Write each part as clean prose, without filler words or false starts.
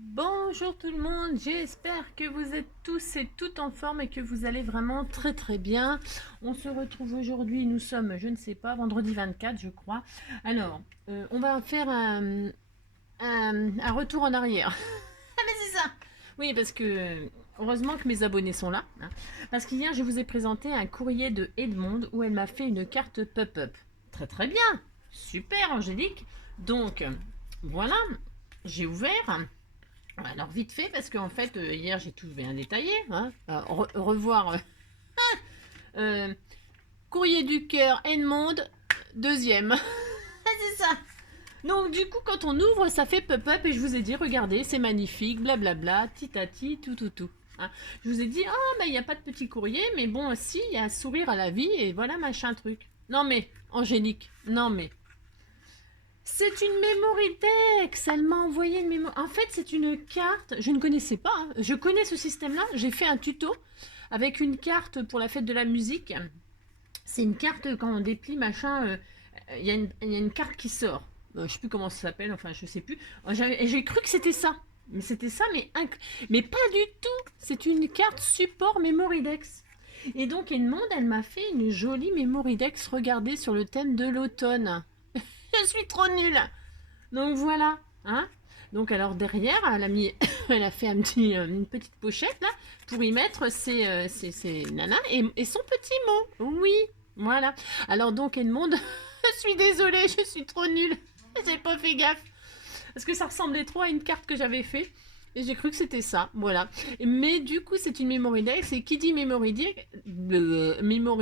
Bonjour tout le monde, j'espère que vous êtes tous et toutes en forme et que vous allez vraiment très très bien. On se retrouve aujourd'hui, nous sommes, je ne sais pas, vendredi 24 je crois. Alors, on va faire un retour en arrière. Ah mais c'est ça. Oui, parce que heureusement que mes abonnés sont là, hein. Parce qu'hier je vous ai présenté un courrier de Edmond où elle m'a fait une carte pop-up. Très très bien, super Angélique. Donc, voilà, j'ai ouvert. Alors vite fait, parce qu'en fait, hier j'ai tout bien détaillé, hein. Revoir euh, Courrier du cœur, Edmond, deuxième. C'est ça. Donc du coup, quand on ouvre, ça fait pop-up et je vous ai dit, regardez, c'est magnifique, blablabla, titati, tout, tout, tout. Hein. Je vous ai dit, ah, bah il n'y a pas de petit courrier, mais bon, si, il y a un sourire à la vie et voilà, machin truc. Non mais, Angélique, non mais, c'est une mémoridex. Elle m'a envoyé une mémoire. En fait, c'est une carte. Je ne connaissais pas, hein. Je connais ce système-là. J'ai fait un tuto avec une carte pour la fête de la musique. C'est une carte quand on déplie, machin. Il y a une carte qui sort. Je ne sais plus comment ça s'appelle. Enfin, je sais plus. J'ai cru que c'était ça. Mais c'était ça, mais pas du tout. C'est une carte support mémoridex. Et donc, Edmond, elle m'a fait une jolie mémoridex. Regardez sur le thème de l'automne. Je suis trop nulle. Donc voilà, hein. Donc alors derrière, elle a mis, elle a fait une petite pochette là pour y mettre ses nanas et son petit mot. Oui, voilà. Alors donc Edmond, je suis désolée, je suis trop nulle. J'ai pas fait gaffe parce que ça ressemblait trop à une carte que j'avais fait. Et j'ai cru que c'était ça, voilà. Mais du coup, c'est une memory dex. Et qui dit memory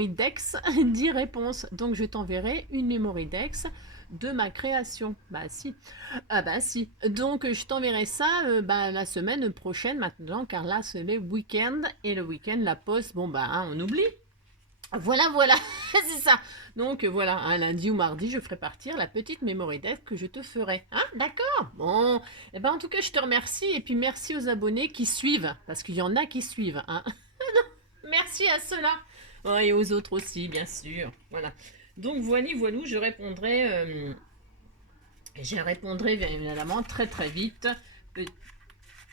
dex dit réponse. Donc, je t'enverrai une memory dex de ma création. Bah si. Ah bah si. Donc, je t'enverrai ça la semaine prochaine maintenant, car là, c'est le week-end. Et le week-end, la poste, bon bah, hein, on oublie. Voilà, voilà, c'est ça. Donc voilà, un lundi ou mardi, je ferai partir la petite memory desk que je te ferai. Hein, d'accord. Bon, et ben en tout cas, je te remercie et puis merci aux abonnés qui suivent, parce qu'il y en a qui suivent. Hein. Merci à ceux-là. Oh, et aux autres aussi, bien sûr. Voilà. Donc voilà, voilà, je répondrai bien évidemment très très vite.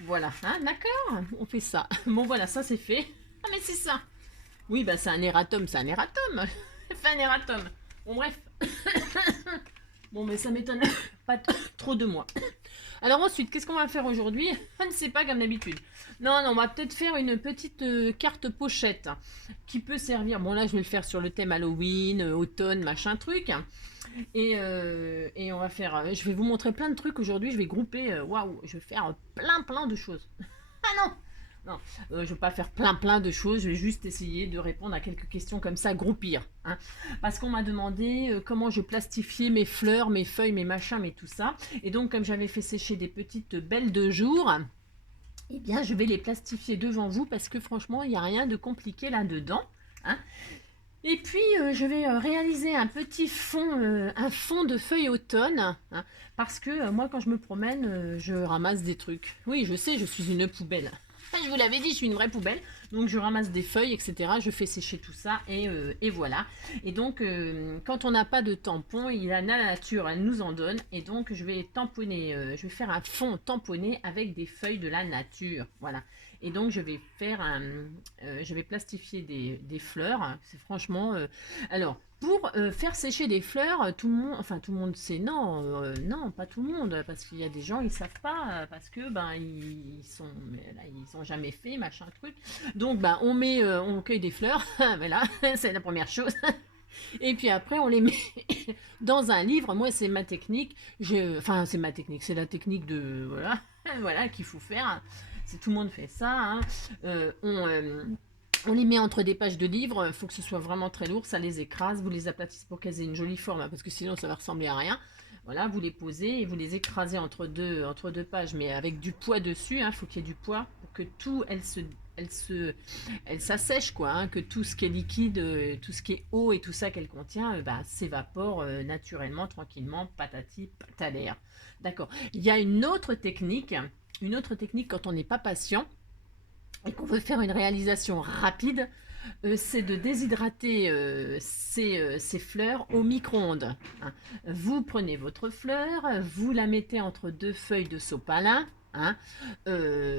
Voilà, hein, d'accord. On fait ça. Bon voilà, ça c'est fait. Ah mais c'est ça. Oui, bah c'est un erratum, c'est un erratum. Fait un erratum. Bon, bref. Bon, mais ça m'étonne pas trop de moi. Alors ensuite, qu'est-ce qu'on va faire aujourd'hui? Je ne sais pas, comme d'habitude. Non, non, on va peut-être faire une petite carte pochette qui peut servir. Bon, là, je vais le faire sur le thème Halloween, automne, machin truc. Et on va faire. Je vais vous montrer plein de trucs aujourd'hui. Je vais grouper. Waouh, je vais faire plein de choses. Ah non! Non, je ne vais pas faire plein de choses, je vais juste essayer de répondre à quelques questions comme ça, groupir. Hein. Parce qu'on m'a demandé comment je plastifiais mes fleurs, mes feuilles, mes machins, mais tout ça. Et donc, comme j'avais fait sécher des petites belles de jour, eh bien, je vais les plastifier devant vous parce que franchement, il n'y a rien de compliqué là-dedans. Hein. Et puis, je vais réaliser un fond de feuilles automne, hein, parce que moi, quand je me promène, je ramasse des trucs. Oui, je sais, je suis une poubelle. Je vous l'avais dit, je suis une vraie poubelle. Donc, je ramasse des feuilles, etc. Je fais sécher tout ça et voilà. Et donc, quand on n'a pas de tampon, il y a la nature, elle nous en donne. Et donc, je vais tamponner, je vais faire un fond tamponné avec des feuilles de la nature. Voilà. Et donc, je vais plastifier des fleurs. C'est franchement. Alors, pour faire sécher des fleurs, tout le monde sait non, non, pas tout le monde, parce qu'il y a des gens ils savent pas, parce que ben ils sont, mais là, ils ont jamais fait machin truc. Donc ben on cueille des fleurs, voilà, c'est la première chose. Et puis après on les met dans un livre. Moi c'est ma technique. Enfin c'est ma technique, c'est la technique de voilà, voilà qu'il faut faire. C'est tout le monde fait ça. Hein. On les met entre des pages de livres, il faut que ce soit vraiment très lourd, ça les écrase, vous les aplatissez pour qu'elles aient une jolie forme, hein, parce que sinon ça va ressembler à rien. Voilà, vous les posez et vous les écrasez entre deux pages, mais avec du poids dessus, il faut qu'il y ait du poids pour que tout, elle s'assèche, quoi, hein, que tout ce qui est liquide, tout ce qui est eau et tout ça qu'elle contient, s'évapore naturellement, tranquillement, patati patalaire. D'accord. Il y a une autre technique quand on n'est pas patient, et qu'on veut faire une réalisation rapide, c'est de déshydrater ces fleurs au micro-ondes. Hein. Vous prenez votre fleur, vous la mettez entre deux feuilles de sopalin, Hein.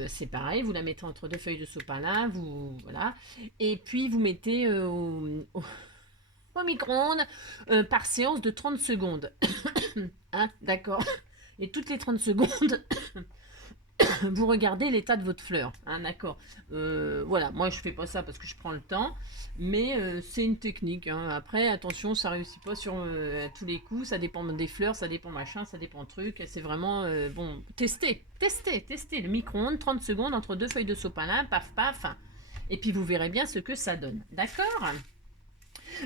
C'est pareil, vous la mettez entre deux feuilles de sopalin, vous voilà, et puis vous mettez au micro-ondes par séance de 30 secondes. Hein, d'accord. Et toutes les 30 secondes, vous regardez l'état de votre fleur, hein, d'accord. Voilà, moi je fais pas ça parce que je prends le temps, mais c'est une technique, hein. Après, attention, ça réussit pas sur tous les coups, ça dépend des fleurs, ça dépend machin, ça dépend truc, c'est vraiment, bon, testez, le micro-ondes, 30 secondes entre deux feuilles de sopalin, paf paf, et puis vous verrez bien ce que ça donne, d'accord.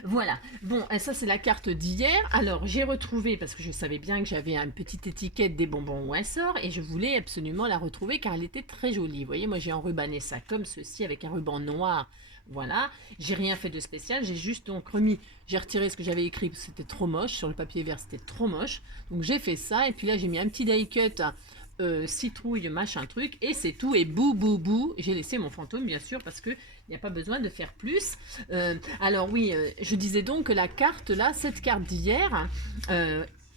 Voilà, bon, ça c'est la carte d'hier. Alors j'ai retrouvé, parce que je savais bien que j'avais une petite étiquette des bonbons où elle sort, et je voulais absolument la retrouver car elle était très jolie. Vous voyez, moi j'ai enrubanné ça comme ceci avec un ruban noir. Voilà, j'ai rien fait de spécial, j'ai juste donc remis, j'ai retiré ce que j'avais écrit parce que c'était trop moche, sur le papier vert c'était trop moche. Donc j'ai fait ça, et puis là j'ai mis un petit die cut, citrouille, machin truc, et c'est tout, et bou bou bou, j'ai laissé mon fantôme bien sûr parce que il n'y a pas besoin de faire plus. Alors oui, je disais donc que la carte là, cette carte d'hier,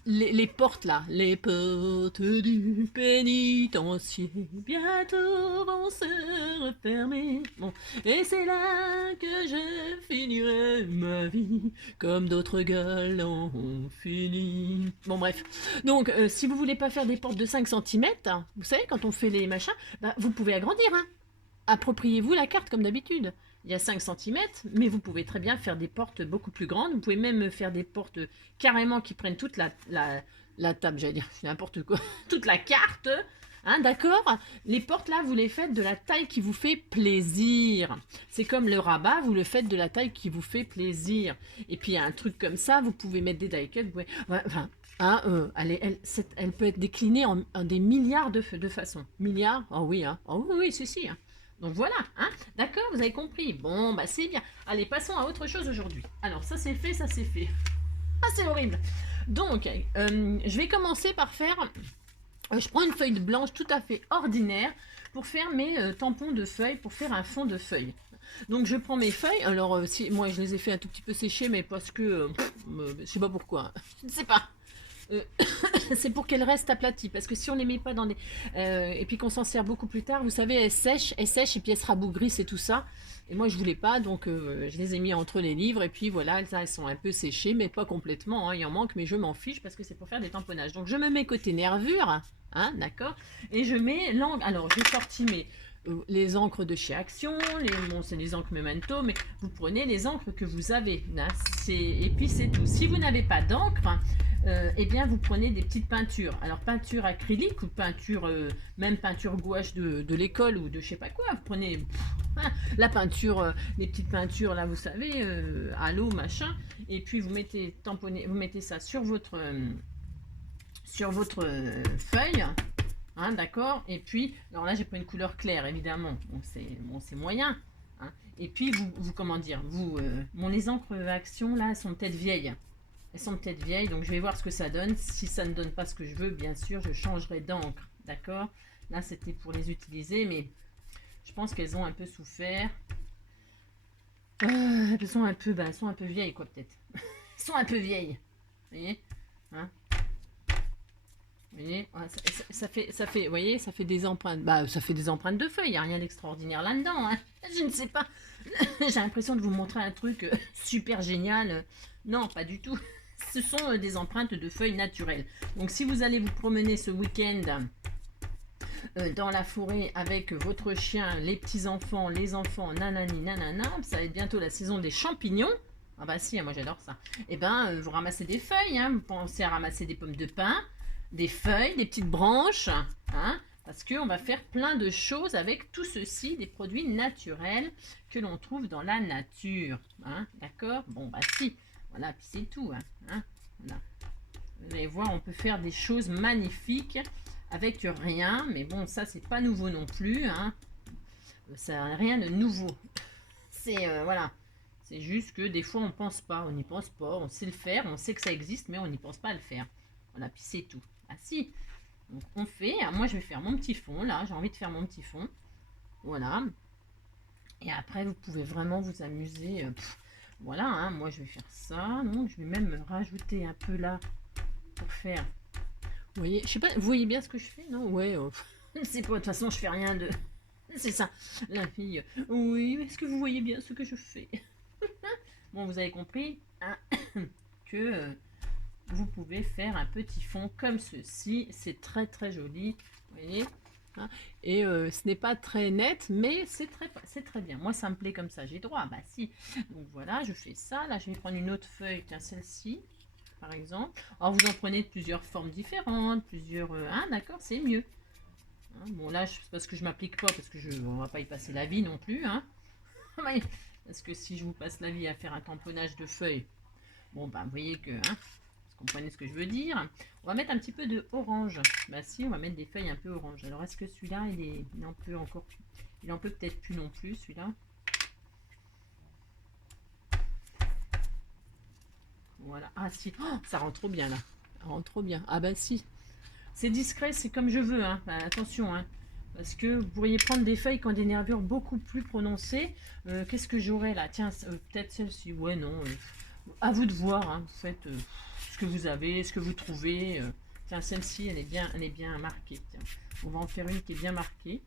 les portes là, les portes du pénitencier bientôt vont se refermer. Bon, et c'est là que je finirai ma vie, comme d'autres gars l'ont fini. Bon bref, donc si vous voulez pas faire des portes de 5 cm, vous savez quand on fait les machins, bah, vous pouvez agrandir, hein. Appropriez-vous la carte comme d'habitude. Il y a 5 cm, mais vous pouvez très bien faire des portes beaucoup plus grandes. Vous pouvez même faire des portes carrément qui prennent toute la table, j'allais dire n'importe quoi, toute la carte. Hein, d'accord. Les portes là, vous les faites de la taille qui vous fait plaisir. C'est comme le rabat, vous le faites de la taille qui vous fait plaisir. Et puis il y a un truc comme ça, vous pouvez mettre des die cuts. Enfin, hein, elle peut être déclinée en des milliards de façons. Milliards. Oh oui, hein. Oh oui, si. Hein. Donc voilà, hein, d'accord, vous avez compris. Bon, bah c'est bien. Allez, passons à autre chose aujourd'hui. Alors, ça c'est fait, ça c'est fait. Ah, c'est horrible. Donc, je vais commencer par faire... je prends une feuille blanche tout à fait ordinaire pour faire mes tampons de feuilles, pour faire un fond de feuilles. Donc, je prends mes feuilles. Alors, si, moi, je les ai fait un tout petit peu sécher, mais parce que... je sais pas pourquoi. Je ne sais pas. C'est pour qu'elles restent aplaties, parce que si on les met pas dans des... et puis qu'on s'en sert beaucoup plus tard, vous savez, elles sèchent, et puis elles se rabougrissent et tout ça. Et moi, je voulais pas, donc je les ai mis entre les livres, et puis voilà, elles sont un peu séchées, mais pas complètement, hein, il en manque, mais je m'en fiche, parce que c'est pour faire des tamponnages. Donc je me mets côté nervure, hein, d'accord, et je mets l'encre. Alors, j'ai sorti les encres de chez Action, bon, c'est les encres Memento, mais vous prenez les encres que vous avez, hein, et puis c'est tout. Si vous n'avez pas d'encre, eh bien vous prenez des petites peintures. Alors peinture acrylique ou peinture, même peinture gouache de l'école ou de je sais pas quoi. Vous prenez la peinture, les petites peintures là, vous savez, à l'eau machin, et puis vous mettez vous mettez ça sur votre feuille. Hein, d'accord. Et puis, alors là, j'ai pris une couleur claire, évidemment. Bon, c'est moyen. Hein. Et puis, comment dire, bon, les encres Action, là, elles sont peut-être vieilles. Elles sont peut-être vieilles, donc je vais voir ce que ça donne. Si ça ne donne pas ce que je veux, bien sûr, je changerai d'encre. D'accord. Là, c'était pour les utiliser, mais je pense qu'elles ont un peu souffert. Elles sont un peu vieilles, quoi, peut-être. Elles sont un peu vieilles. Vous voyez, hein. Vous voyez, ça fait, vous voyez, ça fait des empreintes. Bah, ça fait des empreintes de feuilles. Il n'y a rien d'extraordinaire là-dedans. Hein. Je ne sais pas. J'ai l'impression de vous montrer un truc super génial. Non, pas du tout. Ce sont des empreintes de feuilles naturelles. Donc, si vous allez vous promener ce week-end dans la forêt avec votre chien, les petits-enfants, les enfants, nanani, nanana, ça va être bientôt la saison des champignons. Ah bah si, moi j'adore ça. Et ben, vous ramassez des feuilles. Hein. Vous pensez à ramasser des pommes de pin, des feuilles, des petites branches, hein, parce qu'on va faire plein de choses avec tout ceci, des produits naturels que l'on trouve dans la nature. Hein, d'accord. Bon, bah si. Voilà, puis c'est tout. Hein, voilà. Vous allez voir, on peut faire des choses magnifiques avec rien, mais bon, ça, c'est pas nouveau non plus. Hein. Ça n'a rien de nouveau. C'est, voilà. C'est juste que des fois, on pense pas, on n'y pense pas, on sait le faire, on sait que ça existe, mais on n'y pense pas à le faire. Voilà, puis c'est tout. Ah si. Donc on fait. Moi je vais faire mon petit fond là. J'ai envie de faire mon petit fond. Voilà. Et après vous pouvez vraiment vous amuser. Voilà. Hein, moi je vais faire ça. Donc je vais même rajouter un peu là pour faire. Vous voyez, je sais pas. Vous voyez bien ce que je fais, non? Ouais. C'est pas, de toute façon, je fais rien de... C'est ça, la fille. Oui, est-ce que vous voyez bien ce que je fais? Bon, vous avez compris hein, que vous pouvez faire un petit fond comme ceci. C'est très très joli, vous voyez hein. Et ce n'est pas très net, mais c'est très bien. Moi, ça me plaît comme ça. J'ai droit, bah si. Donc voilà, je fais ça. Là, je vais prendre une autre feuille, tiens, celle-ci, par exemple. Alors, vous en prenez de plusieurs formes différentes, plusieurs... hein, d'accord, c'est mieux. Hein, bon, là, c'est parce que je m'applique pas, parce que on va pas y passer la vie non plus. Hein. Parce que si je vous passe la vie à faire un tamponnage de feuilles, bon, bah, vous voyez que... Hein, vous comprenez ce que je veux dire. On va mettre un petit peu de orange. Bah si, on va mettre des feuilles un peu orange. Alors, est-ce que celui-là, il en peut encore... Il en peut peut-être plus non plus, celui-là. Voilà. Ah si, oh, ça rentre trop bien, là. Ça rentre trop bien. Ah bah si. C'est discret, c'est comme je veux. Hein. Bah, attention, hein. Parce que vous pourriez prendre des feuilles qui ont des nervures beaucoup plus prononcées. Qu'est-ce que j'aurais là? Tiens, peut-être celle-ci. Ouais, non. À vous de voir. Hein. Vous faites ce que vous avez, ce que vous trouvez. Tiens, celle-ci, elle est bien marquée. Tiens. On va en faire une qui est bien marquée.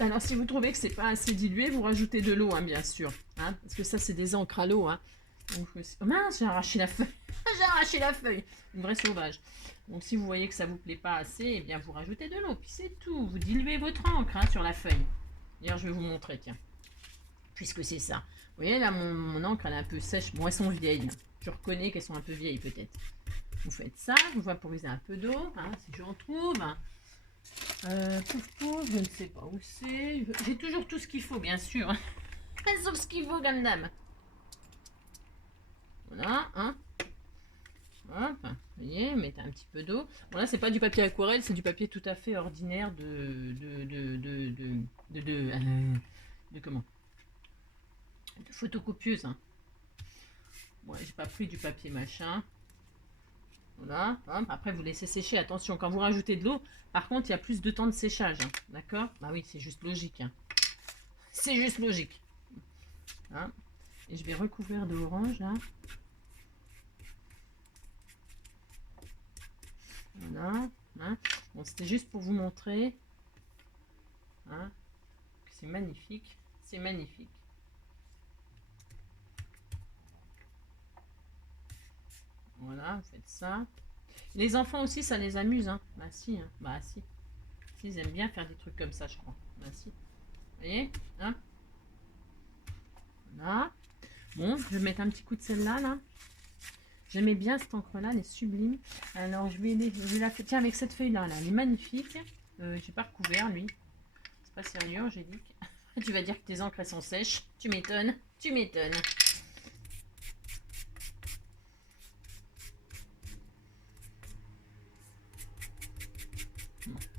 Alors, si vous trouvez que c'est pas assez dilué, vous rajoutez de l'eau, hein, bien sûr. Hein, parce que ça, c'est des encres à l'eau. Hein. Donc, oh mince, j'ai arraché la feuille. J'ai arraché la feuille. Une vraie sauvage. Donc, si vous voyez que ça vous plaît pas assez, eh bien, vous rajoutez de l'eau. Puis c'est tout. Vous diluez votre encre hein, sur la feuille. D'ailleurs, je vais vous montrer, tiens. Puisque c'est ça. Vous voyez, là, mon encre, elle est un peu sèche. Bon, elles sont vieilles. Je reconnais qu'elles sont un peu vieilles, peut-être. Vous faites ça. Vous vaporisez un peu d'eau, hein, si j'en trouve. Pouf, pouf, je ne sais pas où c'est. J'ai toujours tout ce qu'il faut, bien sûr. Sauf ce qu'il faut, gamme dame. Voilà, hein. Hop, vous voyez, mettez un petit peu d'eau. Bon là, c'est pas du papier aquarelle, c'est du papier tout à fait ordinaire de comment? De photocopieuse. Hein. Bon, j'ai pas pris du papier machin. Voilà, hop. Après vous laissez sécher. Attention, quand vous rajoutez de l'eau, par contre, il y a plus de temps de séchage. Hein. D'accord? Bah oui, c'est juste logique. Hein. C'est juste logique. Hein. Et je vais recouvrir de orange là. Voilà. Hein. Bon, c'était juste pour vous montrer hein, que c'est magnifique. C'est magnifique. Voilà, vous faites ça. Les enfants aussi, ça les amuse. Hein. Bah si, hein. Bah si. Ils aiment bien faire des trucs comme ça, je crois. Bah si. Vous voyez hein. Voilà. Bon, je vais mettre un petit coup de celle-là, là. J'aimais bien cette encre-là, elle est sublime. Alors, je vais la faire. Tiens, avec cette feuille-là, là, elle est magnifique. J'ai pas recouvert, lui. C'est pas sérieux, j'ai dit. Tu vas dire que tes encres, elles sont sèches. Tu m'étonnes. Tu m'étonnes.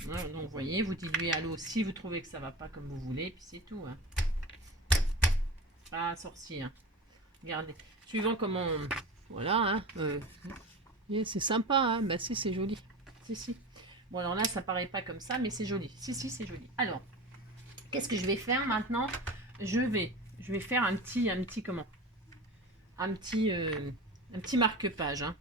Bon. Donc, vous voyez, vous diluez à l'eau si vous trouvez que ça va pas comme vous voulez. Puis c'est tout. Hein. Pas sorcier. Hein. Regardez. Suivant comment... Voilà. Hein, c'est sympa. Hein. Bah si, c'est joli. Si, si. Bon, alors là, ça paraît pas comme ça, mais c'est joli. Si, si, c'est joli. Alors, qu'est-ce que je vais faire maintenant? Je vais faire un petit comment? Un petit marque-page. Hein.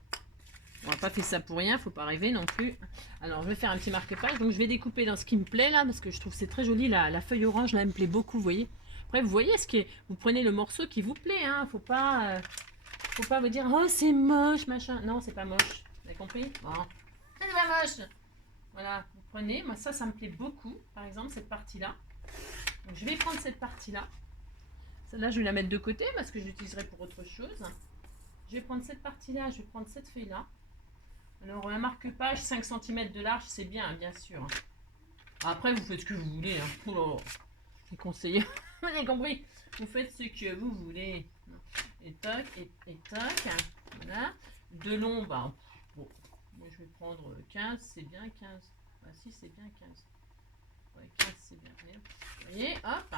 On n'a pas fait ça pour rien, faut pas rêver non plus. Alors, je vais faire un petit marque-page. Donc, je vais découper dans ce qui me plaît là, parce que je trouve que c'est très joli. La feuille orange, là, elle me plaît beaucoup, vous voyez. Après, vous voyez ce qui est... Vous prenez le morceau qui vous plaît, hein. Faut pas vous dire, oh, c'est moche, machin. Non, c'est pas moche. Vous avez compris? Bon. C'est pas moche. Voilà, vous prenez. Moi, ça me plaît beaucoup. Par exemple, cette partie-là. Donc, je vais prendre cette partie-là. Celle-là, je vais la mettre de côté parce que je l'utiliserai pour autre chose. Je vais prendre cette partie-là, je vais prendre cette feuille-là. Alors, un marque-page, 5 cm de large, c'est bien, bien sûr. Après, vous faites ce que vous voulez. Hein. Oh, c'est conseillé. Vous avez compris? Vous faites ce que vous voulez. Et toc, et toc. Voilà. De long, bah, bon, moi je vais prendre 15, c'est bien 15. Bah si, c'est bien 15. Ouais, 15, c'est bien. Vous voyez, hop.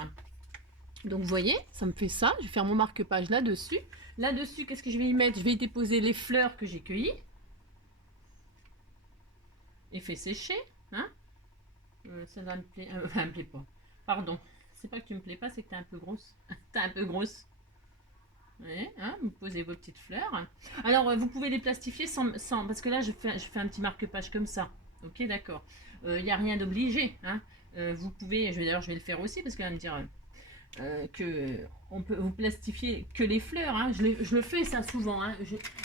Donc, vous voyez, ça me fait ça. Je vais faire mon marque-page là-dessus. Là-dessus, qu'est-ce que je vais y mettre? Je vais y déposer les fleurs que j'ai cueillies. Et fait sécher. Hein celle-là me plaît. Elle me plaît pas. Pardon. C'est pas que tu me plais pas, c'est que t'es un peu grosse. T'es un peu grosse. Ouais, hein, vous posez vos petites fleurs. Alors, vous pouvez les plastifier sans parce que là, je fais un petit marque-page comme ça. Ok, d'accord. Il n'y a rien d'obligé, hein. Vous pouvez, d'ailleurs, je vais le faire aussi parce qu'elle va me dire que on peut vous plastifier que les fleurs, hein. Je le fais ça souvent, hein.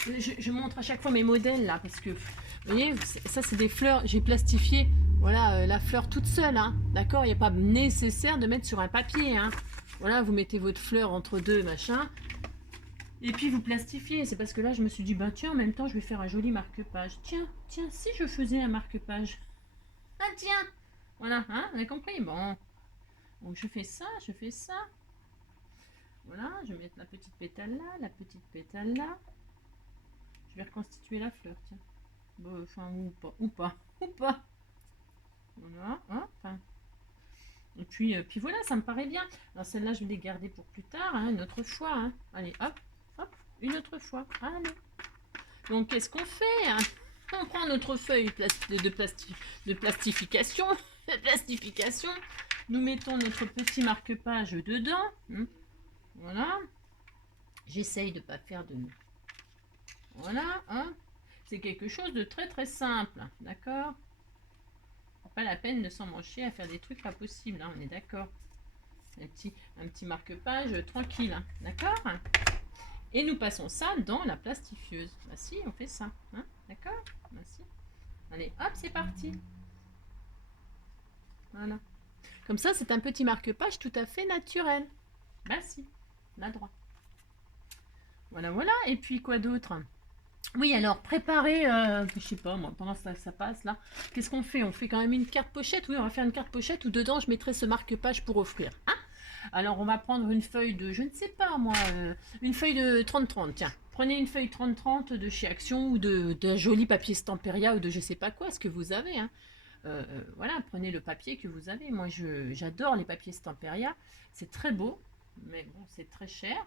Je montre à chaque fois mes modèles là parce que vous voyez, ça c'est des fleurs. J'ai plastifié, voilà, la fleur toute seule, hein. D'accord, il n'y a pas nécessaire de mettre sur un papier, hein. Voilà, vous mettez votre fleur entre deux machin. Et puis vous plastifiez, c'est parce que là je me suis dit, bah tiens, en même temps je vais faire un joli marque-page. Tiens, tiens, si je faisais un marque-page. Ah tiens, voilà, hein, vous avez compris. Bon, donc je fais ça, je fais ça. Voilà, je vais mettre la petite pétale là, la petite pétale là. Je vais reconstituer la fleur, tiens. Bon, enfin, ou pas, ou pas, ou pas. Voilà, hop. Et puis voilà, ça me paraît bien. Alors celle-là, je vais les garder pour plus tard, hein, une autre fois. Hein. Allez, hop, hop, une autre fois. Allez. Donc qu'est-ce qu'on fait, hein? On prend notre feuille de plastification. La plastification. Nous mettons notre petit marque-page dedans. Voilà. J'essaye de ne pas faire de... Voilà. Hein. C'est quelque chose de très très simple. D'accord? Pas la peine de s'en mancher à faire des trucs pas possibles. Hein, on est d'accord? Un petit marque-page tranquille. Hein, d'accord? Et nous passons ça dans la plastifieuse. Bah si, on fait ça. Hein, d'accord? Bah si. Allez, hop, c'est parti. Voilà. Comme ça, c'est un petit marque-page tout à fait naturel. Bah si, là droit. Voilà, voilà. Et puis quoi d'autre? Oui, alors préparer, je sais pas moi, pendant que ça passe là, qu'est-ce qu'on fait? On fait quand même une carte pochette. Oui, on va faire une carte pochette où dedans je mettrai ce marque-page pour offrir. Hein? Alors on va prendre une feuille de, je ne sais pas moi, une feuille de 30-30. Tiens, prenez une feuille 30-30 de chez Action ou d'un joli papier Stamperia ou de je sais pas quoi, ce que vous avez. Hein. Voilà, prenez le papier que vous avez. Moi, j'adore les papiers Stamperia. C'est très beau, mais bon, c'est très cher.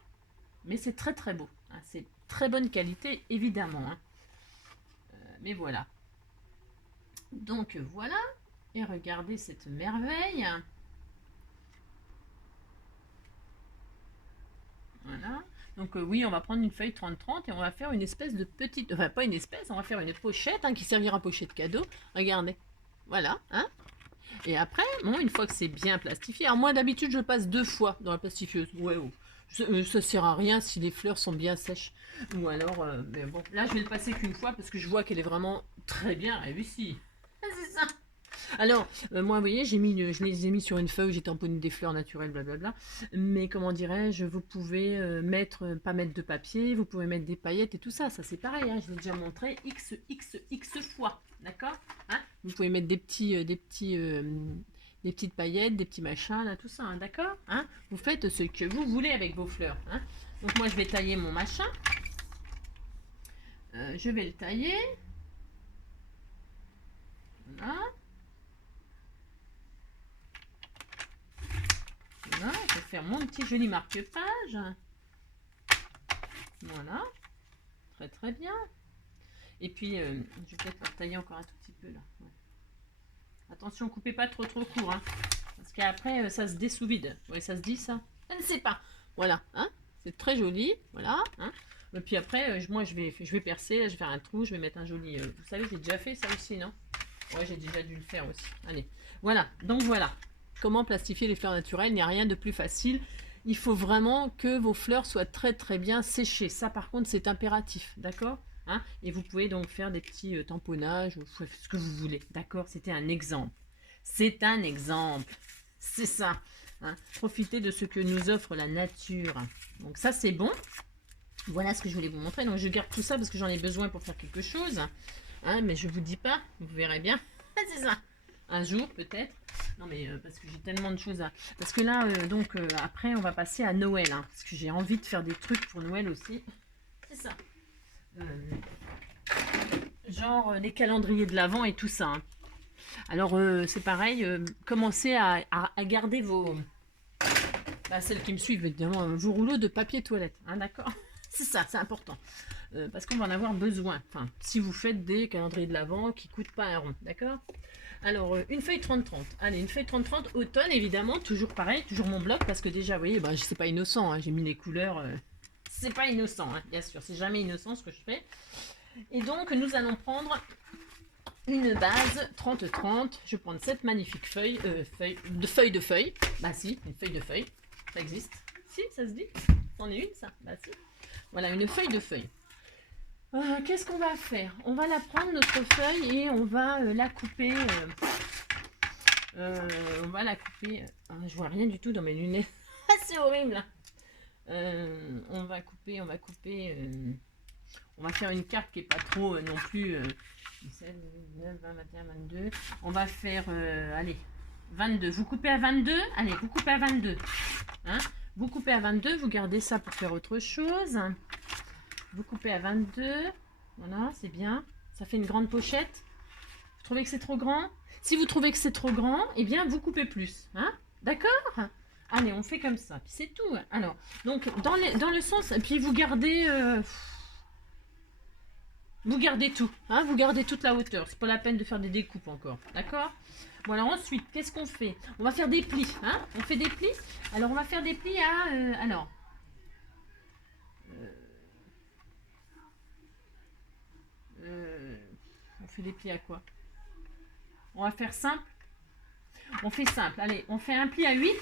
Mais c'est très très beau. Hein. C'est très bonne qualité, évidemment. Hein. Mais voilà. Donc voilà. Et regardez cette merveille. Voilà. Donc oui, on va prendre une feuille 30-30 et on va faire une espèce de petite... Enfin, pas une espèce, on va faire une pochette hein, qui servira pochette cadeau. Regardez. Voilà. Hein. Et après, bon, une fois que c'est bien plastifié... Alors moi, d'habitude, je le passe 2 fois dans la plastifieuse. Ouais, oh. Ça sert à rien si les fleurs sont bien sèches. Ou alors, mais bon, là je vais le passer qu'une fois parce que je vois qu'elle est vraiment très bien réussie. C'est ça. Alors, moi, vous voyez, je les ai mis sur une feuille où j'ai tamponné des fleurs naturelles, blablabla. Mais comment dirais-je, vous pouvez pas mettre de papier, vous pouvez mettre des paillettes et tout ça. Ça, c'est pareil, hein, je l'ai déjà montré x fois. D'accord, hein. Vous pouvez mettre des petites paillettes, des petits machins, là, tout ça, hein, d'accord, hein. Vous faites ce que vous voulez avec vos fleurs. Hein. Donc, moi, je vais tailler mon machin. Je vais le tailler. Voilà. Voilà, je vais faire mon petit joli marque-page. Voilà, très très bien. Et puis, je vais peut-être le tailler encore un tout petit peu là. Ouais. Attention, coupez pas trop court, hein, parce qu'après ça se dessous-vide. Oui, ça se dit ça? Je ne sais pas. Voilà, hein, c'est très joli, voilà. Hein. Et puis après, moi je vais percer, là, je vais faire un trou, je vais mettre un joli. Vous savez, j'ai déjà fait ça aussi, non? Ouais, j'ai déjà dû le faire aussi. Allez, voilà. Donc voilà. Comment plastifier les fleurs naturelles? Il n'y a rien de plus facile. Il faut vraiment que vos fleurs soient très très bien séchées. Ça par contre c'est impératif, d'accord? Hein? Et vous pouvez donc faire des petits tamponnages, ce que vous voulez, d'accord? C'était un exemple. C'est un exemple. C'est ça. Hein? Profitez de ce que nous offre la nature. Donc ça c'est bon. Voilà ce que je voulais vous montrer. Donc je garde tout ça parce que j'en ai besoin pour faire quelque chose. Hein, mais je vous dis pas, vous verrez bien. C'est ça. Un jour peut-être. Non mais parce que j'ai tellement de choses à... Parce que là, après on va passer à Noël. Hein, parce que j'ai envie de faire des trucs pour Noël aussi. C'est ça. Genre les calendriers de l'Avent et tout ça. Hein. Alors c'est pareil, commencez à garder vos... Bah, celles qui me suivent évidemment, vos rouleaux de papier toilette. Hein, d'accord. C'est ça, c'est important. Parce qu'on va en avoir besoin. Enfin, si vous faites des calendriers de l'Avent qui ne coûtent pas un rond. D'accord. Alors, une feuille 30-30. Allez, une feuille 30-30, automne, évidemment. Toujours pareil, toujours mon bloc. Parce que déjà, vous voyez, bah, c'est pas innocent. Hein, j'ai mis les couleurs. C'est pas innocent, hein, bien sûr. C'est jamais innocent ce que je fais. Et donc, nous allons prendre une base 30-30. Je vais prendre cette magnifique feuille, de feuille. Bah si, une feuille de feuille. Ça existe. Si, ça se dit. C'en est une, ça. Bah si. Voilà, une feuille de feuille. Qu'est-ce qu'on va faire? On va la prendre, notre feuille, et on va la couper. On va la couper. Je vois rien du tout dans mes lunettes. C'est horrible. On va couper. On va faire une carte qui est pas trop non plus. 17, 19, 20, 21, 22. On va faire, allez, 22. Vous coupez à 22. Allez, vous coupez à 22. Hein, vous coupez à 22. Vous gardez ça pour faire autre chose. Vous coupez à 22. Voilà, c'est bien. Ça fait une grande pochette. Vous trouvez que c'est trop grand? Si vous trouvez que c'est trop grand, eh bien, vous coupez plus. Hein, d'accord? Allez, on fait comme ça. Puis c'est tout. Alors, donc, dans le sens... Puis vous gardez... vous gardez tout. Hein, vous gardez toute la hauteur. C'est pas la peine de faire des découpes encore. D'accord? Voilà, ensuite, qu'est-ce qu'on fait? On va faire des plis. Hein, on fait des plis. Alors, on va faire des plis à... alors... on fait des plis à quoi? On va faire simple. On fait simple. Allez, on fait un pli à 8.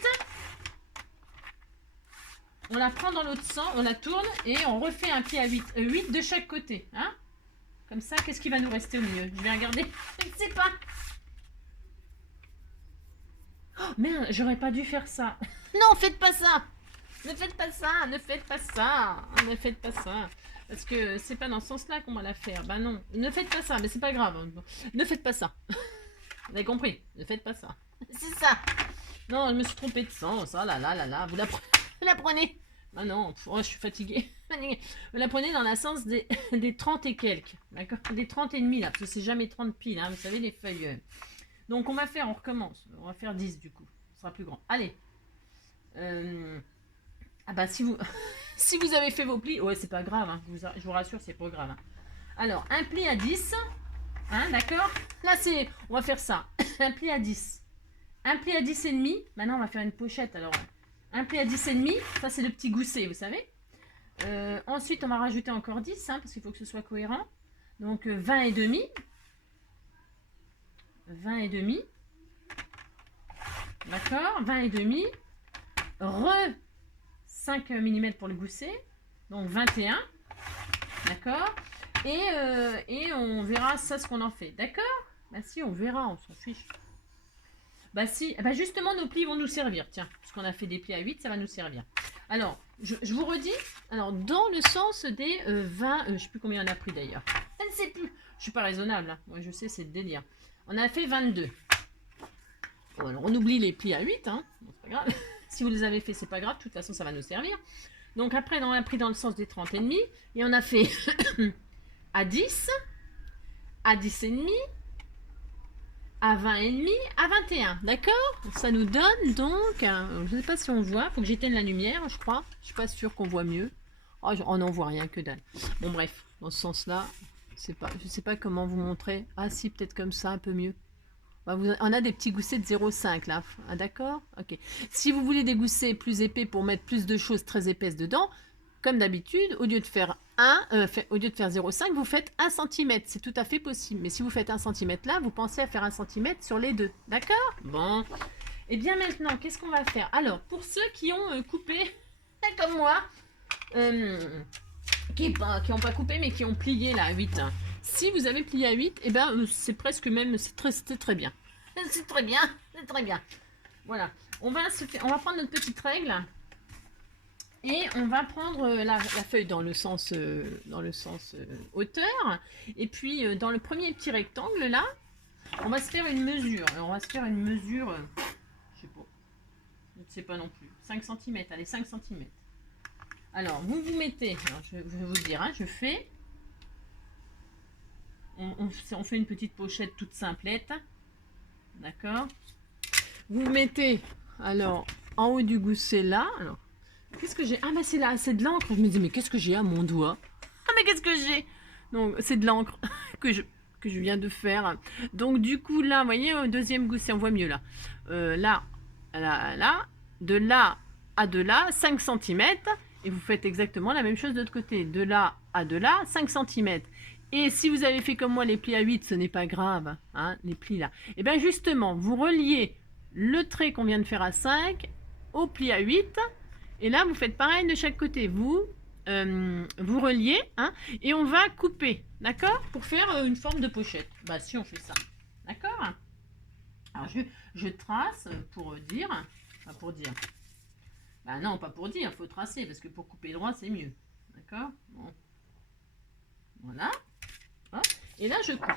On la prend dans l'autre sens, on la tourne et on refait un pli à 8. 8 de chaque côté. Hein, comme ça, qu'est-ce qui va nous rester au milieu? Je vais regarder. Je ne sais pas. Oh, merde, j'aurais pas dû faire ça. Non, faites pas ça. Ne faites pas ça. Ne faites pas ça. Ne faites pas ça. Parce que c'est pas dans ce sens-là qu'on va la faire. Bah non, ne faites pas ça, mais c'est pas grave. Ne faites pas ça. Vous avez compris? Ne faites pas ça. C'est ça. Non, je me suis trompée de sens. Oh là là là là. Vous la prenez. Ah non, oh, je suis fatiguée. Vous la prenez dans la sens des 30 et quelques. D'accord? Des 30 et demi là. Parce que c'est jamais 30 piles. Hein, vous savez, les feuilles. Donc on va faire, on recommence. On va faire 10 du coup. Ce sera plus grand. Allez. Ah bah si vous... si vous avez fait vos plis, ouais, c'est pas grave, hein. Je vous rassure, c'est pas grave. Hein. Alors, un pli à 10, hein, d'accord? Là, c'est... On va faire ça. Un pli à 10. Un pli à 10 et demi. Maintenant, on va faire une pochette, alors. Un pli à 10 et demi. Ça, c'est le petit gousset, vous savez. Ensuite, on va rajouter encore 10, hein, parce qu'il faut que ce soit cohérent. Donc, 20 et demi. 20 et demi. D'accord? 20 et demi. 5 mm pour le gousset, donc 21, d'accord, et on verra ça ce qu'on en fait, d'accord? Bah si, on verra, on s'en fiche. Bah si, bah justement nos plis vont nous servir, tiens, parce qu'on a fait des plis à 8, ça va nous servir. Alors, je vous redis, alors dans le sens des 20, je sais plus combien on a pris d'ailleurs, je ne sais plus, je suis pas raisonnable, hein. Moi je sais, c'est le délire. On a fait 22. Bon, alors on oublie les plis à 8, hein, bon, c'est pas grave. Si vous les avez fait, c'est pas grave, de toute façon, ça va nous servir. Donc après, on a pris dans le sens des 30 et demi, et on a fait à 10, à 10 et demi, à 20 et demi, à 21, d'accord? Ça nous donne donc, je ne sais pas si on voit, faut que j'éteigne la lumière, je crois. Je suis pas sûre qu'on voit mieux. Oh, on n'en voit rien que dalle. Bon bref, dans ce sens-là, je sais pas comment vous montrer. Ah si, peut-être comme ça, un peu mieux. Bah, on a des petits goussets de 0,5 là, ah, d'accord? Ok. Si vous voulez des goussets plus épais pour mettre plus de choses très épaisses dedans, comme d'habitude, au lieu de faire 0,5, vous faites 1 cm. C'est tout à fait possible. Mais si vous faites 1 cm là, vous pensez à faire 1 cm sur les deux. D'accord? Bon. Et bien maintenant, qu'est-ce qu'on va faire? Alors, pour ceux qui ont coupé, comme moi, qui n'ont pas coupé mais qui ont plié là à 8, hein. Si vous avez plié à 8, eh ben, c'est presque même, c'est très bien. C'est très bien, c'est très bien. Voilà, on va prendre notre petite règle et on va prendre la feuille dans le sens, hauteur. Et puis, dans le premier petit rectangle là, on va se faire une mesure. Alors, on va se faire une mesure, je sais pas, je ne sais pas non plus, 5 cm, allez, 5 cm. Alors, vous mettez, alors, je vais vous dire, hein, je fais... On fait une petite pochette toute simplette. D'accord? Vous mettez, alors, en haut du gousset là. Alors, qu'est-ce que j'ai? Ah, bah c'est là, c'est de l'encre. Je me dis, mais qu'est-ce que j'ai à mon doigt? Ah, mais qu'est-ce que j'ai? Donc, c'est de l'encre que je viens de faire. Donc, du coup, là, vous voyez, au deuxième gousset, on voit mieux là. Là, de là à de là, 5 cm. Et vous faites exactement la même chose de l'autre côté. De là à de là, 5 cm. Et si vous avez fait comme moi les plis à 8, ce n'est pas grave, hein, les plis là. Et bien justement, vous reliez le trait qu'on vient de faire à 5 au pli à 8. Et là, vous faites pareil de chaque côté. Vous reliez, hein, et on va couper, d'accord? Pour faire une forme de pochette. Bah si, on fait ça, d'accord? Alors je trace pour dire, enfin pour dire. Bah non, pas pour dire, faut tracer, parce que pour couper droit, c'est mieux. D'accord? Bon. Voilà. Hop. Et là, je coupe.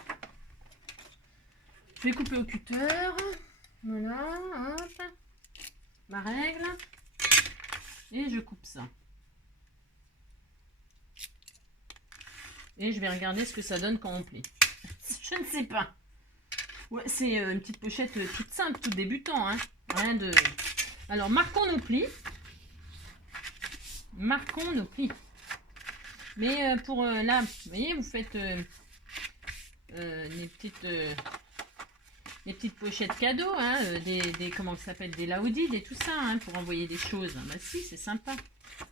Je vais couper au cutter. Voilà, hop. Ma règle. Et je coupe ça. Et je vais regarder ce que ça donne quand on plie. Je ne sais pas. Ouais, c'est une petite pochette toute simple, tout débutant, hein. Rien de... Alors, marquons nos plis. Marquons nos plis. Mais pour là, vous voyez, vous faites les petites pochettes cadeaux, hein, comment ça s'appelle, des laudis, des tout ça, hein, pour envoyer des choses. Bah si, c'est sympa.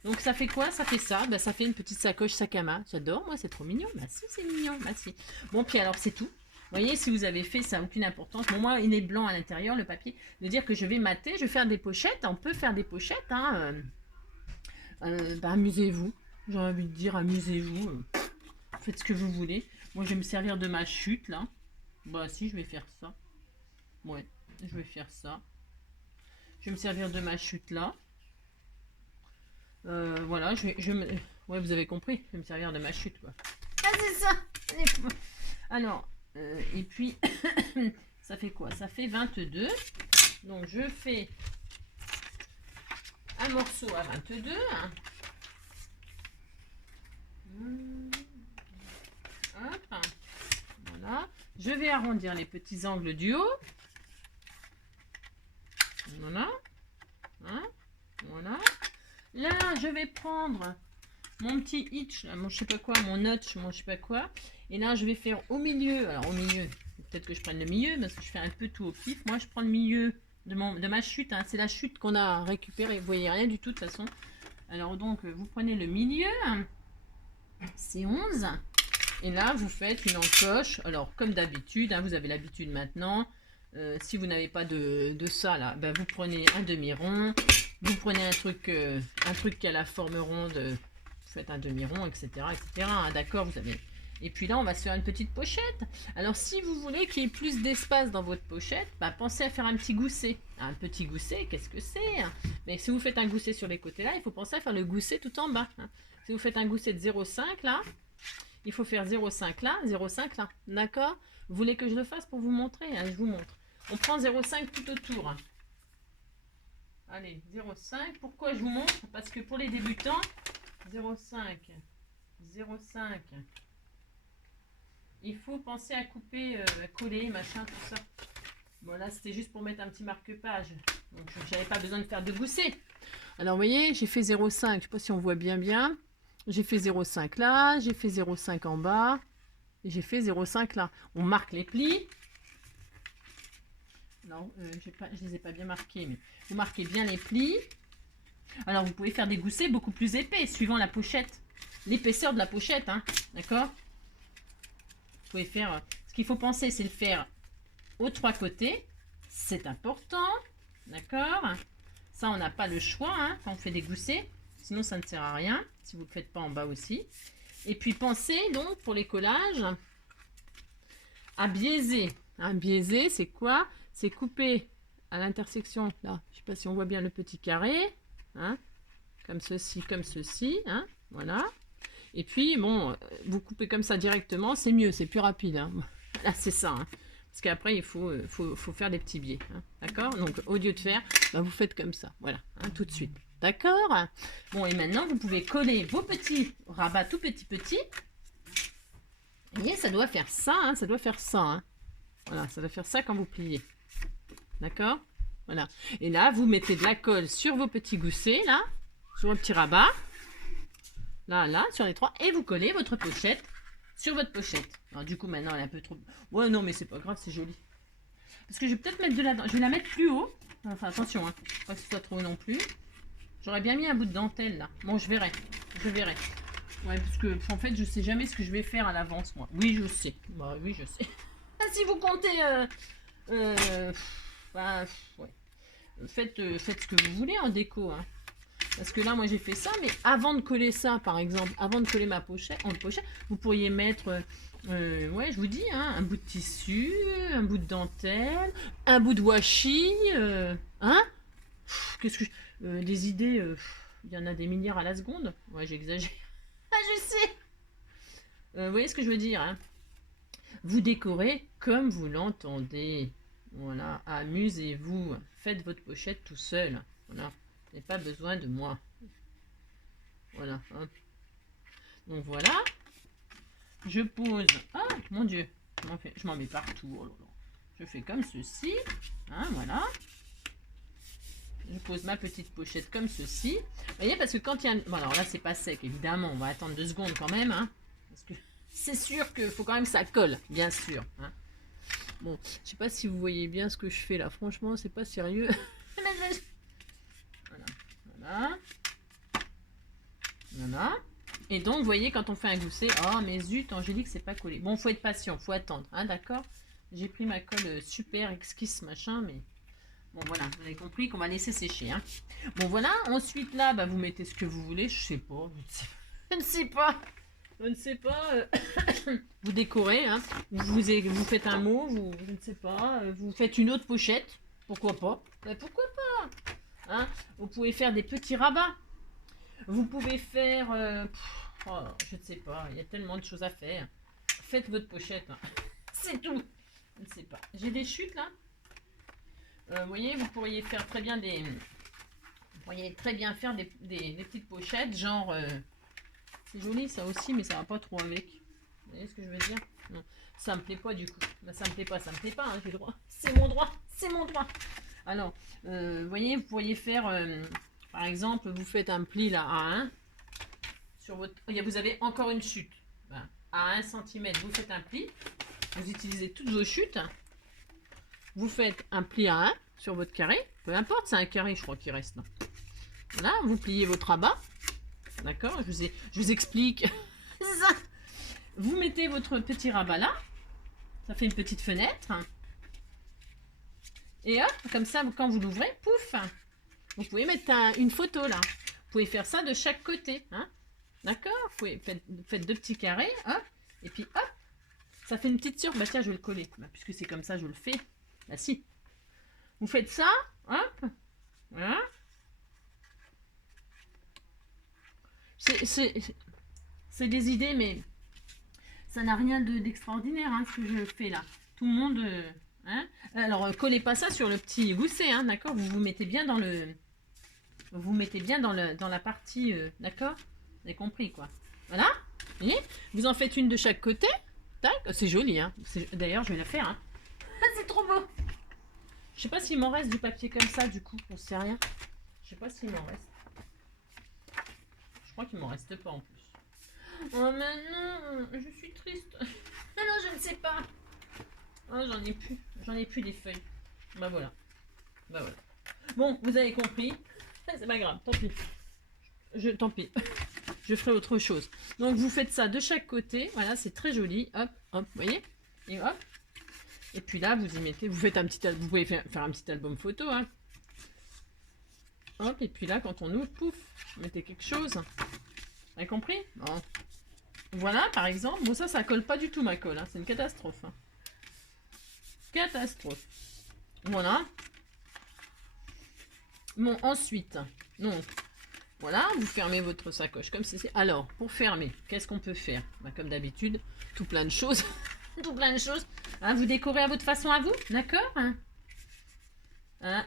Donc ça fait quoi? Ça fait ça. Bah, ça fait une petite sacoche sac à main. J'adore, moi, c'est trop mignon. Bah si, c'est mignon. Bah si. Bon, puis alors, c'est tout. Vous voyez, si vous avez fait, ça n'a aucune importance. Bon, moi, il est blanc à l'intérieur, le papier. De dire que je vais mater, je vais faire des pochettes. On peut faire des pochettes, hein. Bah, amusez-vous. J'ai envie de dire, amusez-vous. Faites ce que vous voulez. Moi, je vais me servir de ma chute, là. Bah si, je vais faire ça. Ouais, je vais faire ça. Je vais me servir de ma chute, là. Voilà, ouais, vous avez compris. Je vais me servir de ma chute, quoi. Ah, c'est ça. Alors, et puis, ça fait quoi? Ça fait 22. Donc, je fais un morceau à 22. Hein. Hop. Voilà. Je vais arrondir les petits angles du haut. Voilà. Hein, voilà. Là, je vais prendre mon petit hitch, mon je sais pas quoi, mon notch, mon je sais pas quoi. Et là, je vais faire au milieu. Alors, au milieu, peut-être que je prenne le milieu parce que je fais un peu tout au pif. Moi, je prends le milieu de ma chute. Hein. C'est la chute qu'on a récupérée. Vous voyez rien du tout de toute façon. Alors, donc, vous prenez le milieu. C'est 11. Et là, vous faites une encoche. Alors, comme d'habitude, hein, vous avez l'habitude maintenant. Si vous n'avez pas de ça, là, ben, vous prenez un demi-rond. Vous prenez un truc qui a la forme ronde. Vous faites un demi-rond, etc. etc. Hein, d'accord, vous avez... Et puis là, on va se faire une petite pochette. Alors, si vous voulez qu'il y ait plus d'espace dans votre pochette, bah, pensez à faire un petit gousset. Un petit gousset, qu'est-ce que c'est? Mais si vous faites un gousset sur les côtés là, il faut penser à faire le gousset tout en bas. Hein. Si vous faites un gousset de 0,5 là, il faut faire 0,5 là, 0,5 là. D'accord? Vous voulez que je le fasse pour vous montrer? Hein, je vous montre. On prend 0,5 tout autour. Hein. Allez, 0,5. Pourquoi je vous montre? Parce que pour les débutants, 0,5, 0,5. Il faut penser à couper, à coller, machin, tout ça. Bon, là, c'était juste pour mettre un petit marque-page. Donc, je n'avais pas besoin de faire de gousset. Alors, vous voyez, j'ai fait 0,5. Je ne sais pas si on voit bien. J'ai fait 0,5 là. J'ai fait 0,5 en bas. Et j'ai fait 0,5 là. On marque les plis. Non, je ne les ai pas bien marqués. Mais vous marquez bien les plis. Alors, vous pouvez faire des goussets beaucoup plus épais, suivant la pochette. L'épaisseur de la pochette, hein. D'accord? Vous pouvez faire... Ce qu'il faut penser, c'est le faire aux 3 côtés. C'est important. D'accord? Ça, on n'a pas le choix, hein, quand on fait des goussets. Sinon, ça ne sert à rien. Si vous ne le faites pas en bas aussi. Et puis, pensez donc, pour les collages, à biaiser. Hein, biaiser, c'est quoi? C'est couper à l'intersection, là. Je ne sais pas si on voit bien le petit carré. Hein, comme ceci, hein, voilà. Et puis, bon, vous coupez comme ça directement, c'est mieux, c'est plus rapide. Hein. Là, c'est ça. Hein. Parce qu'après, il faut faire des petits biais. Hein. D'accord? Donc, au lieu de faire, bah, vous faites comme ça. Voilà, hein, tout de suite. D'accord? Bon, et maintenant, vous pouvez coller vos petits rabats tout petits. Et ça doit faire ça, hein, ça doit faire ça. Hein. Voilà, ça doit faire ça quand vous pliez. D'accord? Voilà. Et là, vous mettez de la colle sur vos petits goussets, là, sur vos petits rabats. Là, sur les 3. Et vous collez votre pochette sur votre pochette. Alors, du coup, maintenant, elle est un peu trop... Ouais, non, mais c'est pas grave, c'est joli. Parce que je vais peut-être mettre de la... Je vais la mettre plus haut. Enfin, attention, hein. Pas que ce soit trop haut non plus. J'aurais bien mis un bout de dentelle, là. Bon, je verrai. Ouais, parce que en fait, je sais jamais ce que je vais faire à l'avance, moi. Oui, je sais. Bah oui, je sais. Si vous comptez, bah, ouais. Faites ce que vous voulez en déco, hein. Parce que là, moi, j'ai fait ça, mais avant de coller ça, par exemple, avant de coller ma pochette, en pochette, vous pourriez mettre, ouais, je vous dis, hein, un bout de tissu, un bout de dentelle, un bout de washi, hein. Qu'est-ce que des idées, il y en a des milliards à la seconde. Ouais, j'exagère. Ah, je sais. Vous voyez ce que je veux dire, hein. Vous décorez comme vous l'entendez. Voilà, amusez-vous. Faites votre pochette tout seul. Voilà, vous n'avez pas besoin de moi. Voilà, hop. Donc voilà, je pose. Ah, mon Dieu, je m'en mets partout. Oh là là. Je fais comme ceci. Hein, voilà. Je pose ma petite pochette comme ceci. Vous voyez, parce que quand il y a... Bon, alors là, c'est pas sec, évidemment. On va attendre 2 secondes quand même. Hein, parce que c'est sûr qu'il faut quand même que ça colle, bien sûr. Hein. Bon, je sais pas si vous voyez bien ce que je fais là. Franchement, c'est pas sérieux. Voilà, voilà. Voilà. Et donc, vous voyez, quand on fait un gousset, oh, mais zut, Angélique, c'est pas collé. Bon, faut être patient, faut attendre, hein, d'accord. J'ai pris ma colle super exquise, machin, mais... Bon, voilà, vous avez compris qu'on va laisser sécher, hein. Bon, voilà, ensuite, là, bah, vous mettez ce que vous voulez, je sais pas, je ne sais pas. Je ne sais pas. Vous décorez, hein. Vous faites un mot, je ne sais pas. Vous faites une autre pochette. Pourquoi pas? Ben, pourquoi pas, hein. Vous pouvez faire des petits rabats. Vous pouvez faire... oh, je ne sais pas. Il y a tellement de choses à faire. Faites votre pochette. Hein. C'est tout. Je ne sais pas. J'ai des chutes, là. Vous voyez, vous pourriez faire très bien des... Vous pourriez très bien faire des petites pochettes, genre... c'est joli ça aussi, mais ça va pas trop avec. Vous voyez ce que je veux dire? Non, ça me plaît pas du coup. Là, ça me plaît pas, hein, j'ai le droit. C'est mon droit, c'est mon droit. Alors, vous voyez, vous pourriez faire, par exemple, vous faites un pli là à 1 sur votre. Vous avez encore une chute. Ben, à 1 cm, vous faites un pli. Vous utilisez toutes vos chutes. Vous faites un pli à 1 sur votre carré. Peu importe, c'est un carré, je crois qu'il reste là. Voilà, vous pliez votre rabat. D'accord, je vous explique. C'est ça. Vous mettez votre petit rabat là. Ça fait une petite fenêtre. Et hop, comme ça, quand vous l'ouvrez, pouf. Vous pouvez mettre une photo là. Vous pouvez faire ça de chaque côté. Hein. D'accord, faites 2 petits carrés. Hop. Et puis hop. Ça fait une petite surface. Bah tiens, je vais le coller. Bah, puisque c'est comme ça, je le fais. Bah si. Vous faites ça. Hop. Voilà. C'est des idées, mais ça n'a rien d'extraordinaire, hein, ce que je fais là. Tout le monde... hein. Alors, collez pas ça sur le petit gousset, hein, d'accord. Vous vous mettez bien dans le... Vous mettez bien dans la partie... d'accord. Vous avez compris, quoi. Voilà. Vous voyez, vous en faites une de chaque côté. Tac. C'est joli, hein. D'ailleurs, je vais la faire, hein. C'est trop beau. Je sais pas s'il m'en reste du papier comme ça, du coup. On sait rien. Je sais pas s'il m'en reste. Je crois qu'il m'en reste pas en plus. Oh mais non, je suis triste. Ah non, je ne sais pas. Oh, j'en ai plus des feuilles. Bah voilà. Bah voilà. Bon, vous avez compris. C'est pas grave, tant pis. Tant pis. Je ferai autre chose. Donc vous faites ça de chaque côté. Voilà, c'est très joli. Hop, hop, vous voyez. Et hop. Et puis là, vous y mettez. Vous faites un petit album. Vous pouvez faire un petit album photo. Hein. Hop, et puis là, quand on ouvre, pouf, vous mettez quelque chose. Vous avez compris? Bon. Voilà, par exemple. Bon, ça colle pas du tout, ma colle. Hein. C'est une catastrophe. Hein. Catastrophe. Voilà. Bon, ensuite, donc, voilà, vous fermez votre sacoche comme ceci. Alors, pour fermer, qu'est-ce qu'on peut faire? Bah, comme d'habitude, tout plein de choses. Tout plein de choses. Hein, vous décorez à votre façon à vous, d'accord? Hein,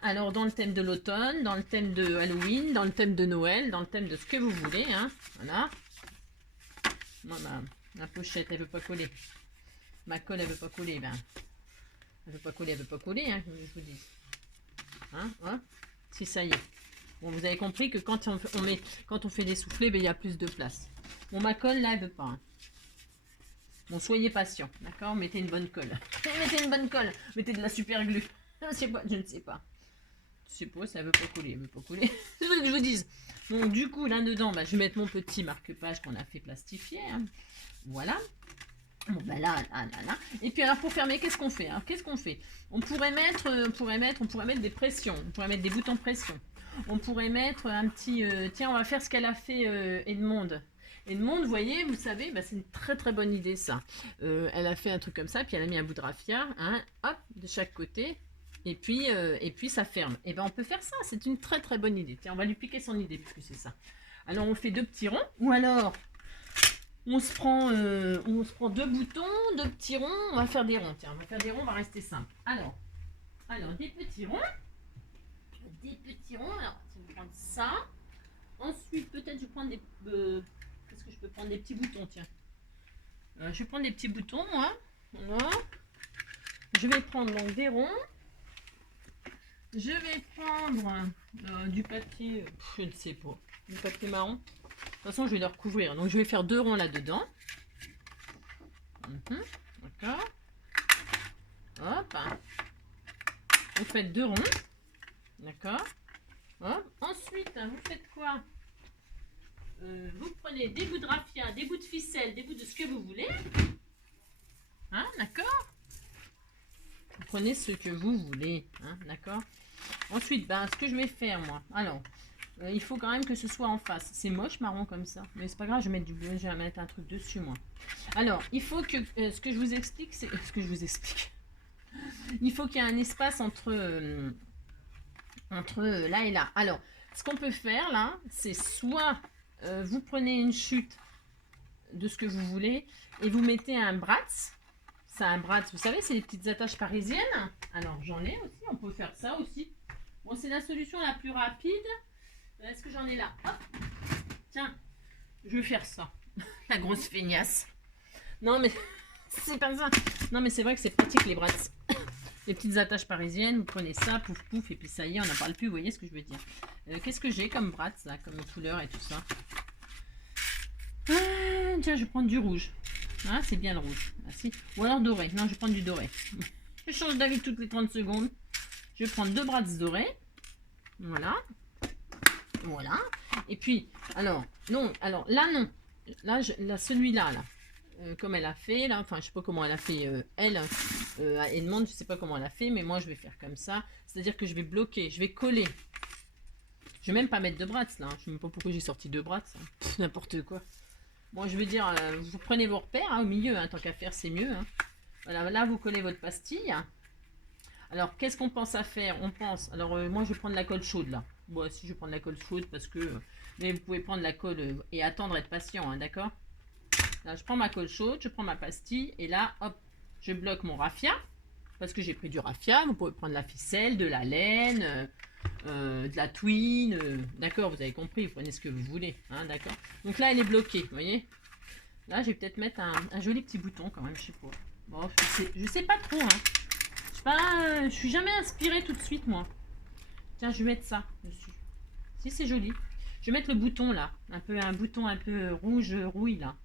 alors, dans le thème de l'automne, dans le thème de Halloween, dans le thème de Noël, dans le thème de ce que vous voulez. Hein, voilà. Moi, ma pochette, elle veut pas coller. Ma colle, elle veut pas coller. Ben, elle veut pas coller, hein, je vous dis. Hein, hein, si ça y est. Bon, vous avez compris que quand on fait des soufflets, ben, il y a plus de place. Bon, ma colle, là, elle veut pas. Hein. Bon, soyez patient, d'accord? Mettez une bonne colle. Mettez une bonne colle. Mettez de la super glue. Je ne sais pas. Je sais pas, ça veut pas coller, elle veut pas coller. Je veux que je vous dise. Donc du coup, là-dedans, bah, je vais mettre mon petit marque-page qu'on a fait plastifier. Hein. Voilà. Bon, bah là. Et puis alors, pour fermer, qu'est-ce qu'on fait? Alors, qu'est-ce qu'on fait? On pourrait mettre des pressions. On pourrait mettre des boutons pression. On pourrait mettre un petit... tiens, on va faire ce qu'elle a fait Edmond. Edmond, vous voyez, vous savez, bah, c'est une très très bonne idée ça. Elle a fait un truc comme ça, puis elle a mis un bout de raffia, hein, hop, de chaque côté. Et puis ça ferme. Et ben on peut faire ça, c'est une très très bonne idée. Tiens, on va lui piquer son idée puisque c'est ça. Alors on fait 2 petits ronds, ou alors on se prend 2 boutons, 2 petits ronds, on va faire des ronds. Tiens, on va faire des ronds, on va rester simple. Alors des petits ronds. Alors je vais prendre ça. Ensuite peut-être je vais prendre des... qu'est-ce que je peux prendre? Des petits boutons, tiens. Je vais prendre des petits boutons, moi. Voilà. Je vais prendre donc des ronds. Je vais prendre du papier, je ne sais pas, du papier marron. De toute façon, je vais le recouvrir. Donc, je vais faire 2 ronds là-dedans. D'accord. Hop. Vous faites 2 ronds. D'accord. Hop. Ensuite, vous faites quoi? Vous prenez des bouts de raffia, des bouts de ficelle, des bouts de ce que vous voulez. Hein, d'accord? Vous prenez ce que vous voulez. Hein, d'accord? Ensuite, ben, ce que je vais faire, moi. Alors, il faut quand même que ce soit en face. C'est moche, marron, comme ça. Mais c'est pas grave, je vais mettre du bleu, je vais mettre un truc dessus, moi. Alors, il faut que... ce que je vous explique, c'est... Ce que je vous explique. Il faut qu'il y ait un espace entre là et là. Alors, ce qu'on peut faire, là, c'est soit... vous prenez une chute de ce que vous voulez et vous mettez un bratz. C'est un bratz, vous savez, c'est les petites attaches parisiennes. Alors, j'en ai aussi, on peut faire ça aussi. Bon, c'est la solution la plus rapide. Est-ce que j'en ai là? Hop. Tiens, je vais faire ça. La grosse feignasse. Non, mais c'est pas ça. Non, mais c'est vrai que c'est pratique, les bratz. Les petites attaches parisiennes, vous prenez ça, pouf pouf, et puis ça y est, on n'en parle plus, vous voyez ce que je veux dire. Qu'est-ce que j'ai comme bratz, là, comme couleur et tout ça? Tiens, je vais prendre du rouge. Ah, c'est bien le rouge. Ah, si. Ou alors doré. Non, je vais prendre du doré. Je change d'avis toutes les 30 secondes. Je vais prendre 2 bratz dorés. Voilà. Voilà. Et puis, alors, non. Alors, là, non. Là, celui-là, là. Comme elle a fait, là. Enfin, je sais pas comment elle a fait, elle. Elle demande, je sais pas comment elle a fait. Mais moi, je vais faire comme ça. C'est-à-dire que je vais bloquer. Je vais coller. Je vais même pas mettre de bratz, là. Je sais même pas pourquoi j'ai sorti 2 bratz. Hein. N'importe quoi. Bon, je veux dire, vous prenez vos repères hein, au milieu, hein, tant qu'à faire, c'est mieux. Hein. Voilà, là, vous collez votre pastille. Alors, qu'est-ce qu'on pense à faire? On pense, alors moi, je vais prendre la colle chaude, là. Bon, si je vais prendre la colle chaude, parce que... mais vous pouvez prendre la colle et attendre, être patient, hein, d'accord? Là, je prends ma colle chaude, je prends ma pastille, et là, hop, je bloque mon raffia, parce que j'ai pris du raffia. Vous pouvez prendre la ficelle, de la laine... de la twine, d'accord, vous avez compris, vous prenez ce que vous voulez, hein, d'accord. Donc là, elle est bloquée, vous voyez. Là, je vais peut-être mettre un joli petit bouton quand même, je sais pas. Bon, je sais pas trop, hein. Je suis jamais inspirée tout de suite, moi. Tiens, je vais mettre ça dessus. Si, c'est joli. Je vais mettre le bouton là, un bouton un peu rouge rouille là.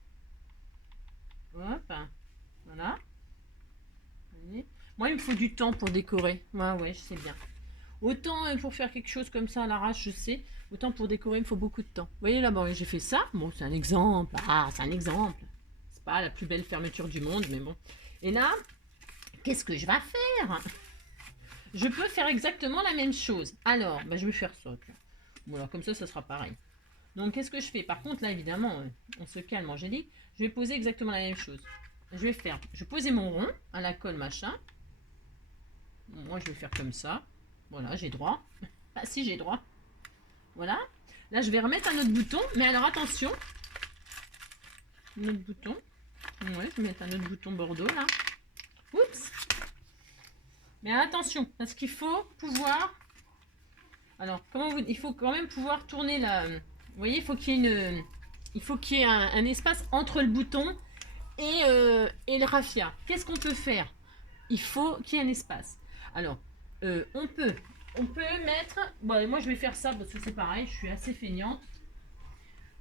Hop, voilà. Vous voyez. Moi, il me faut du temps pour décorer. Ouais, je sais bien. Autant pour faire quelque chose comme ça à l'arrache, je sais. Autant pour décorer, il me faut beaucoup de temps. Vous voyez là-bas, j'ai fait ça. Bon, c'est un exemple. Ah, c'est un exemple. C'est pas la plus belle fermeture du monde, mais bon. Et là, qu'est-ce que je vais faire? Je peux faire exactement la même chose. Alors, bah, je vais faire ça. Bon, alors comme ça sera pareil. Donc, qu'est-ce que je fais? Par contre, là, évidemment, on se calme, Angélique. Je vais poser exactement la même chose. Je vais poser mon rond à la colle, machin. Moi, je vais faire comme ça. Voilà, j'ai droit. Ah si, j'ai droit. Voilà. Là, je vais remettre un autre bouton. Mais alors, attention. Un autre bouton. Ouais, je vais mettre un autre bouton bordeaux, là. Oups. Mais attention, parce qu'il faut pouvoir... Alors, il faut quand même pouvoir tourner la... Vous voyez, il faut qu'il y ait un espace entre le bouton et le raffia. Qu'est-ce qu'on peut faire? Il faut qu'il y ait un espace. Alors, on peut mettre... Bon, moi, je vais faire ça parce que c'est pareil, je suis assez feignante.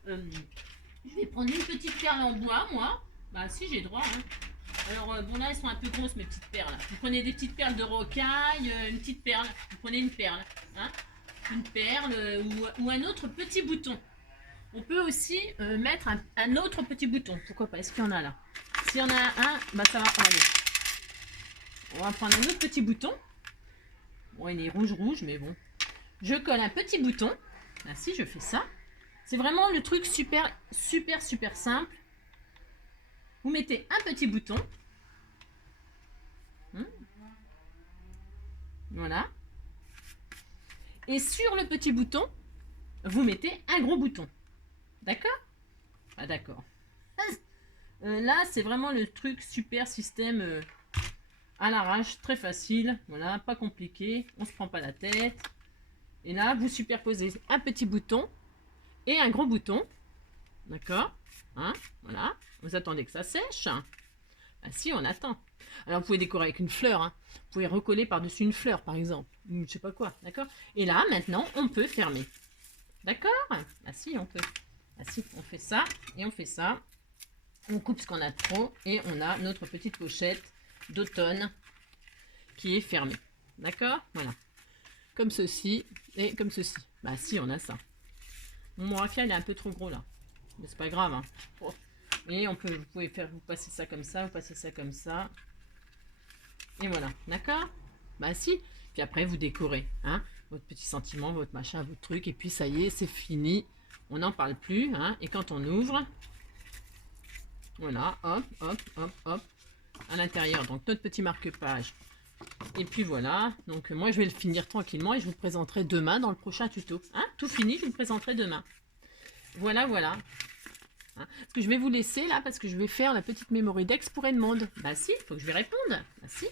Je vais prendre une petite perle en bois, moi. Bah, si, j'ai droit. Hein. Alors, bon, là, elles sont un peu grosses, mes petites perles. Vous prenez des petites perles de rocaille, une petite perle. Vous prenez une perle. Hein, une perle ou un autre petit bouton. On peut aussi mettre un autre petit bouton. Pourquoi pas? Est-ce qu'il y en a là? S'il y en a un, bah ça va. Allez. On va prendre un autre petit bouton. Bon, il est rouge, mais bon. Je colle un petit bouton. Là, si, je fais ça. C'est vraiment le truc super simple. Vous mettez un petit bouton. Voilà. Et sur le petit bouton, vous mettez un gros bouton. D'accord? Ah, d'accord. Là, c'est vraiment le truc super système à l'arrache, très facile. Voilà, pas compliqué. On se prend pas la tête. Et là, vous superposez un petit bouton et un gros bouton. D'accord? Hein? Voilà. Vous attendez que ça sèche. Ah si, on attend. Alors, vous pouvez décorer avec une fleur. Hein. Vous pouvez recoller par-dessus une fleur, par exemple. Ou je sais pas quoi. D'accord? Et là, maintenant, on peut fermer. D'accord? Ah si, on peut. Ah si, on fait ça et on fait ça. On coupe ce qu'on a trop et on a notre petite pochette d'automne qui est fermée. D'accord? Voilà. Comme ceci et comme ceci. Bah si, on a ça. Mon raffia, il est un peu trop gros là. Mais c'est pas grave. Hein. Oh. Et vous pouvez vous passer ça comme ça, vous passez ça comme ça. Et voilà. D'accord? Bah si. Puis après, vous décorez. Hein, votre petit sentiment, votre machin, votre truc. Et puis ça y est, c'est fini. On n'en parle plus. Hein, et quand on ouvre, voilà, hop, hop, hop, hop. À l'intérieur, donc notre petit marque-page. Et puis voilà, donc moi je vais le finir tranquillement et je vous le présenterai demain dans le prochain tuto. Hein, tout fini, je vous le présenterai demain. Voilà, voilà. Hein, parce que je vais vous laisser là, parce que je vais faire la petite mémoire Dex pour Edmond. Bah si, il faut que je lui réponde. Bah si.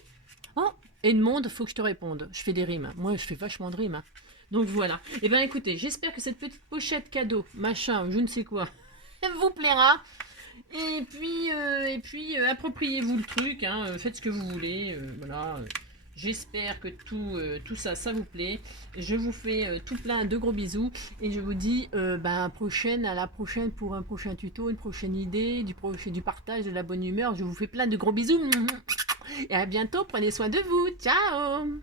Oh, Edmond, faut que je te réponde. Je fais des rimes. Moi, je fais vachement de rimes. Hein. Donc voilà. Et bien écoutez, j'espère que cette petite pochette cadeau, machin, je ne sais quoi, elle vous plaira. Et puis appropriez-vous le truc, hein, faites ce que vous voulez, voilà. J'espère que tout ça, ça vous plaît. Je vous fais tout plein de gros bisous et je vous dis à la prochaine pour un prochain tuto, une prochaine idée, du partage, de la bonne humeur. Je vous fais plein de gros bisous et à bientôt. Prenez soin de vous. Ciao.